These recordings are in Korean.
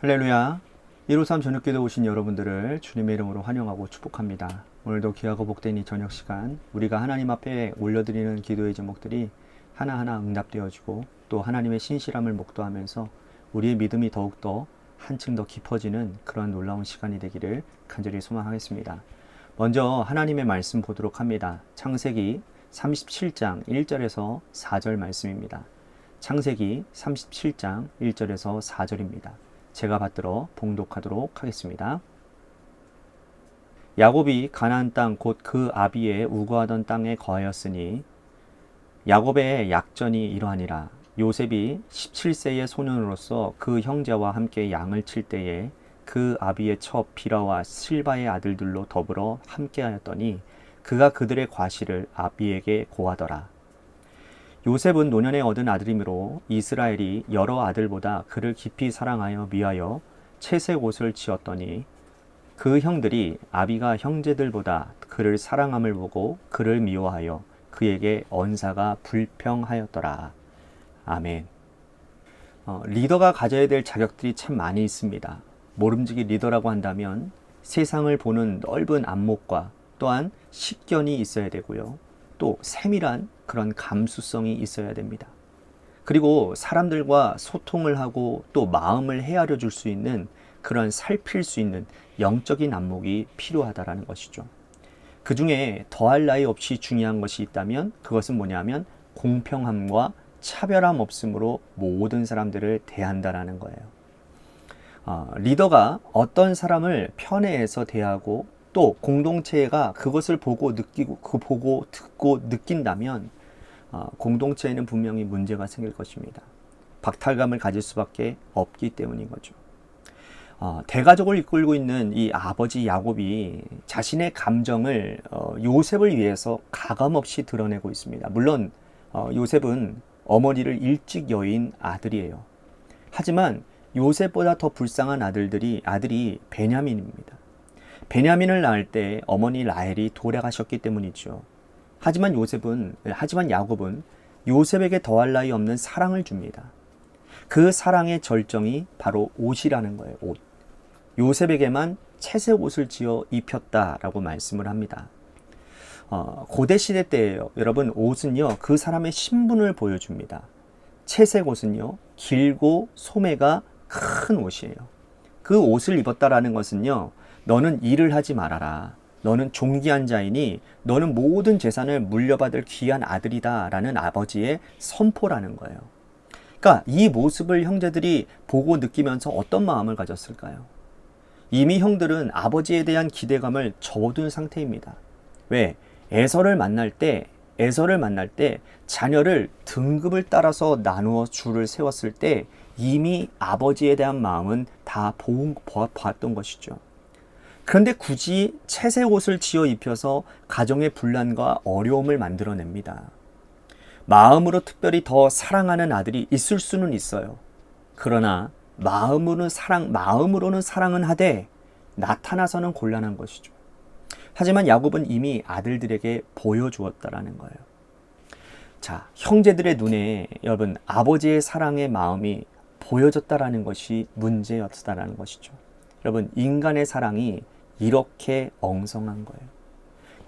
할렐루야. 153 저녁기도 오신 여러분들을 주님의 이름으로 환영하고 축복합니다. 오늘도 귀하고 복된 이 저녁 시간 우리가 하나님 앞에 올려드리는 기도의 제목들이 하나하나 응답되어지고 또 하나님의 신실함을 목도하면서 우리의 믿음이 더욱더 한층 더 깊어지는 그런 놀라운 시간이 되기를 간절히 소망하겠습니다. 먼저 하나님의 말씀 보도록 합니다. 창세기 37장 1절에서 4절 말씀입니다. 창세기 37장 1절에서 4절입니다. 제가 받들어 봉독하도록 하겠습니다. 야곱이 가나안 땅 곧 그 아비의 우거하던 땅에 거하였으니 야곱의 약전이 이러하니라. 요셉이 17세의 소년으로서 그 형제와 함께 양을 칠 때에 그 아비의 첩 비라와 실바의 아들들로 더불어 함께하였더니 그가 그들의 과실을 아비에게 고하더라. 요셉은 노년에 얻은 아들이므로 이스라엘이 여러 아들보다 그를 깊이 사랑하여 미하여 채색 옷을 지었더니 그 형들이 아비가 형제들보다 그를 사랑함을 보고 그를 미워하여 그에게 언사가 불평하였더라. 아멘. 리더가 가져야 될 자격들이 참 많이 있습니다. 모름지기 리더라고 한다면 세상을 보는 넓은 안목과 또한 식견이 있어야 되고요. 또 세밀한 그런 감수성이 있어야 됩니다. 그리고 사람들과 소통을 하고 또 마음을 헤아려 줄 수 있는 그런 살필 수 있는 영적인 안목이 필요하다라는 것이죠. 그 중에 더할 나위 없이 중요한 것이 있다면 그것은 뭐냐면 공평함과 차별함 없음으로 모든 사람들을 대한다라는 거예요. 리더가 어떤 사람을 편애해서 대하고 또 공동체가 그것을 보고 느끼고 보고 듣고 느낀다면 공동체에는 분명히 문제가 생길 것입니다. 박탈감을 가질 수밖에 없기 때문인 거죠. 대가족을 이끌고 있는 이 아버지 야곱이 자신의 감정을 요셉을 위해서 가감없이 드러내고 있습니다. 물론 요셉은 어머니를 일찍 여인 아들이에요. 하지만 요셉보다 더 불쌍한 아들이 베냐민입니다. 베냐민을 낳을 때 어머니 라헬이 돌아가셨기 때문이죠. 하지만 야곱은 요셉에게 더할 나위 없는 사랑을 줍니다. 그 사랑의 절정이 바로 옷이라는 거예요. 옷. 요셉에게만 채색 옷을 지어 입혔다라고 말씀을 합니다. 고대 시대 때예요. 여러분, 옷은요 그 사람의 신분을 보여줍니다. 채색 옷은요 길고 소매가 큰 옷이에요. 그 옷을 입었다라는 것은요, 너는 일을 하지 말아라. 너는 존귀한 자이니 너는 모든 재산을 물려받을 귀한 아들이다 라는 아버지의 선포라는 거예요. 그러니까 이 모습을 형제들이 보고 느끼면서 어떤 마음을 가졌을까요? 이미 형들은 아버지에 대한 기대감을 접어둔 상태입니다. 왜? 에서를 만날 때 자녀를 등급을 따라서 나누어 줄을 세웠을 때 이미 아버지에 대한 마음은 다 보았던 것이죠. 그런데 굳이 채색 옷을 지어 입혀서 가정의 분란과 어려움을 만들어냅니다. 마음으로 특별히 더 사랑하는 아들이 있을 수는 있어요. 그러나 마음으로는 사랑은 하되 나타나서는 곤란한 것이죠. 하지만 야곱은 이미 아들들에게 보여주었다라는 거예요. 자, 형제들의 눈에 여러분 아버지의 사랑의 마음이 보여졌다라는 것이 문제였다라는 것이죠. 여러분, 인간의 사랑이 이렇게 엉성한 거예요.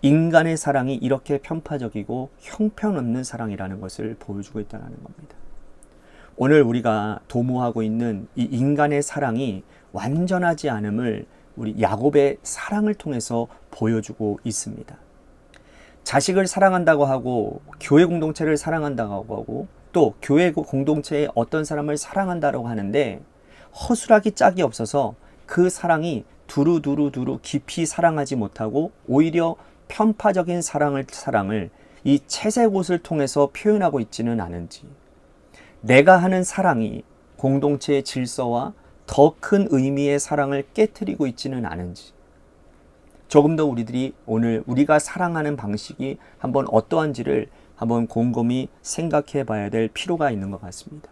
인간의 사랑이 이렇게 편파적이고 형편없는 사랑이라는 것을 보여주고 있다는 겁니다. 오늘 우리가 도모하고 있는 이 인간의 사랑이 완전하지 않음을 우리 야곱의 사랑을 통해서 보여주고 있습니다. 자식을 사랑한다고 하고 교회 공동체를 사랑한다고 하고 또 교회 공동체의 어떤 사람을 사랑한다고 하는데 허술하기 짝이 없어서 그 사랑이 두루두루 깊이 사랑하지 못하고 오히려 편파적인 사랑을 이 채색 옷을 통해서 표현하고 있지는 않은지, 내가 하는 사랑이 공동체의 질서와 더 큰 의미의 사랑을 깨트리고 있지는 않은지, 조금 더 오늘 우리가 사랑하는 방식이 한번 어떠한지를 한번 곰곰이 생각해 봐야 될 필요가 있는 것 같습니다.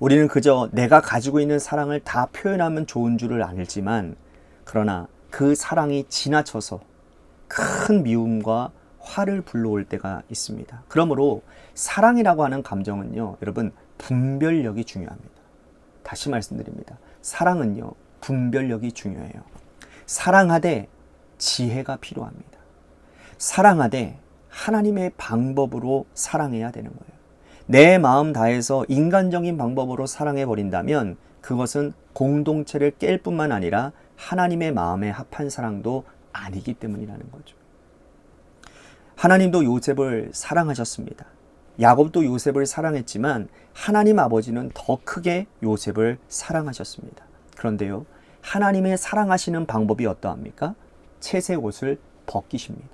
우리는 그저 내가 가지고 있는 사랑을 다 표현하면 좋은 줄을 알지만, 그러나 그 사랑이 지나쳐서 큰 미움과 화를 불러올 때가 있습니다. 그러므로 사랑이라고 하는 감정은요, 여러분, 분별력이 중요합니다. 다시 말씀드립니다. 사랑은요, 분별력이 중요해요. 사랑하되 지혜가 필요합니다. 사랑하되 하나님의 방법으로 사랑해야 되는 거예요. 내 마음 다해서 인간적인 방법으로 사랑해 버린다면 그것은 공동체를 깰 뿐만 아니라 하나님의 마음에 합한 사랑도 아니기 때문이라는 거죠. 하나님도 요셉을 사랑하셨습니다. 야곱도 요셉을 사랑했지만 하나님 아버지는 더 크게 요셉을 사랑하셨습니다. 그런데요, 하나님의 사랑하시는 방법이 어떠합니까? 채색 옷을 벗기십니다.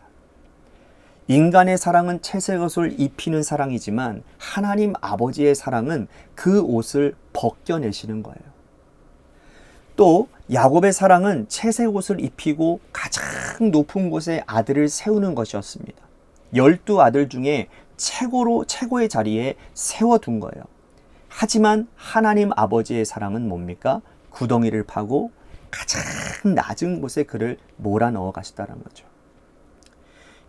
인간의 사랑은 채색 옷을 입히는 사랑이지만 하나님 아버지의 사랑은 그 옷을 벗겨내시는 거예요. 또 야곱의 사랑은 채색 옷을 입히고 가장 높은 곳에 아들을 세우는 것이었습니다. 12아들 중에 최고의 자리에 세워둔 거예요. 하지만 하나님 아버지의 사랑은 뭡니까? 구덩이를 파고 가장 낮은 곳에 그를 몰아넣어 가시다는 거죠.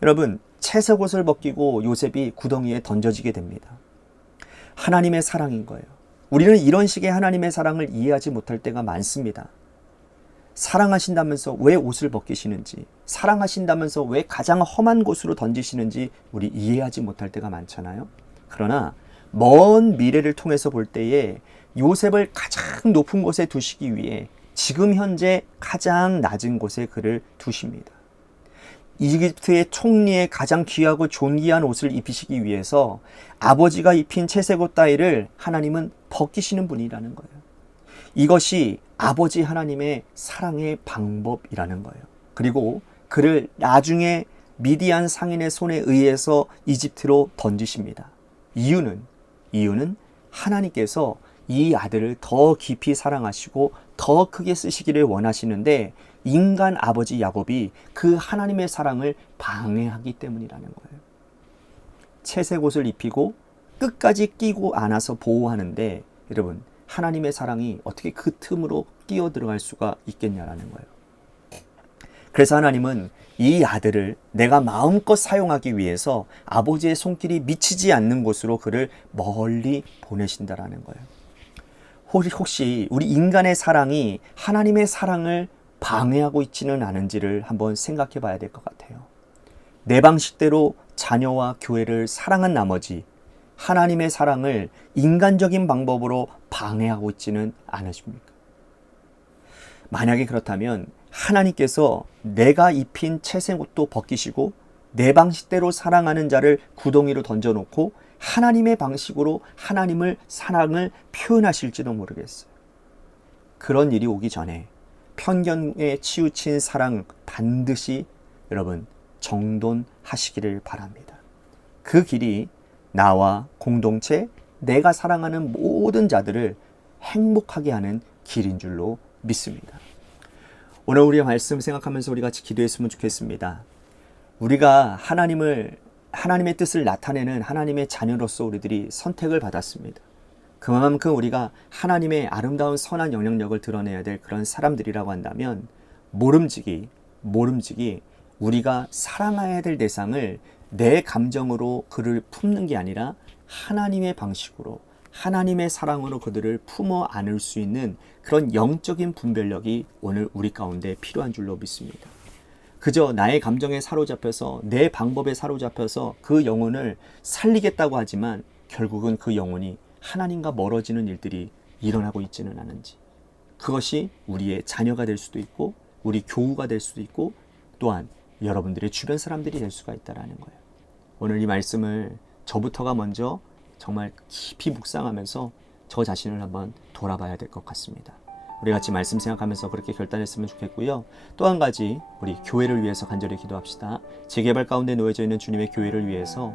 여러분, 채색 옷을 벗기고 요셉이 구덩이에 던져지게 됩니다. 하나님의 사랑인 거예요. 우리는 이런 식의 하나님의 사랑을 이해하지 못할 때가 많습니다. 사랑하신다면서 왜 옷을 벗기시는지, 사랑하신다면서 왜 가장 험한 곳으로 던지시는지 우리 이해하지 못할 때가 많잖아요. 그러나 먼 미래를 통해서 볼 때에 요셉을 가장 높은 곳에 두시기 위해 지금 현재 가장 낮은 곳에 그를 두십니다. 이집트의 총리의 가장 귀하고 존귀한 옷을 입히시기 위해서 아버지가 입힌 채색 옷 따위를 하나님은 벗기시는 분이라는 거예요. 이것이 아버지 하나님의 사랑의 방법이라는 거예요. 그리고 그를 나중에 미디안 상인의 손에 의해서 이집트로 던지십니다. 이유는 하나님께서 이 아들을 더 깊이 사랑하시고 더 크게 쓰시기를 원하시는데 인간 아버지 야곱이 그 하나님의 사랑을 방해하기 때문이라는 거예요. 채색 옷을 입히고 끝까지 끼고 안아서 보호하는데 여러분, 하나님의 사랑이 어떻게 그 틈으로 끼어 들어갈 수가 있겠냐라는 거예요. 그래서 하나님은 이 아들을 내가 마음껏 사용하기 위해서 아버지의 손길이 미치지 않는 곳으로 그를 멀리 보내신다라는 거예요. 혹시 우리 인간의 사랑이 하나님의 사랑을 방해하고 있지는 않은지를 한번 생각해 봐야 될 것 같아요. 내 방식대로 자녀와 교회를 사랑한 나머지 하나님의 사랑을 인간적인 방법으로 방해하고 있지는 않으십니까? 만약에 그렇다면 하나님께서 내가 입힌 채색 옷도 벗기시고 내 방식대로 사랑하는 자를 구덩이로 던져놓고 하나님의 방식으로 하나님을 사랑을 표현하실지도 모르겠어요. 그런 일이 오기 전에 편견에 치우친 사랑 반드시 여러분 정돈하시기를 바랍니다. 그 길이 나와 공동체, 내가 사랑하는 모든 자들을 행복하게 하는 길인 줄로 믿습니다. 오늘 우리의 말씀 생각하면서 우리 같이 기도했으면 좋겠습니다. 우리가 하나님의 뜻을 나타내는 하나님의 자녀로서 우리들이 선택을 받았습니다. 그만큼 우리가 하나님의 아름다운 선한 영향력을 드러내야 될 그런 사람들이라고 한다면 모름지기 우리가 사랑해야 될 대상을 내 감정으로 그를 품는 게 아니라 하나님의 방식으로 하나님의 사랑으로 그들을 품어 안을 수 있는 그런 영적인 분별력이 오늘 우리 가운데 필요한 줄로 믿습니다. 그저 나의 감정에 사로잡혀서 내 방법에 사로잡혀서 그 영혼을 살리겠다고 하지만 결국은 그 영혼이 하나님과 멀어지는 일들이 일어나고 있지는 않은지, 그것이 우리의 자녀가 될 수도 있고 우리 교우가 될 수도 있고 또한 여러분들의 주변 사람들이 될 수가 있다는 거예요. 오늘 이 말씀을 저부터가 먼저 정말 깊이 묵상하면서 저 자신을 한번 돌아봐야 될 것 같습니다. 우리 같이 말씀 생각하면서 그렇게 결단했으면 좋겠고요. 또 한 가지 우리 교회를 위해서 간절히 기도합시다. 재개발 가운데 놓여져 있는 주님의 교회를 위해서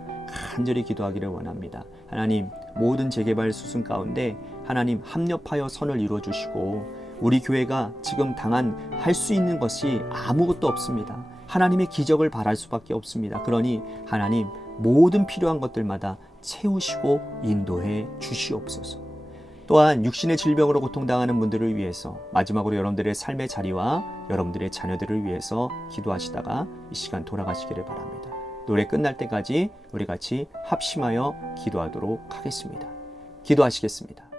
간절히 기도하기를 원합니다. 하나님, 모든 재개발 수순 가운데 하나님 합력하여 선을 이루어 주시고 우리 교회가 지금 할 수 있는 것이 아무것도 없습니다. 하나님의 기적을 바랄 수밖에 없습니다. 그러니 하나님 모든 필요한 것들마다 채우시고 인도해 주시옵소서. 또한 육신의 질병으로 고통당하는 분들을 위해서 마지막으로 여러분들의 삶의 자리와 여러분들의 자녀들을 위해서 기도하시다가 이 시간 돌아가시기를 바랍니다. 노래 끝날 때까지 우리 같이 합심하여 기도하도록 하겠습니다. 기도하시겠습니다.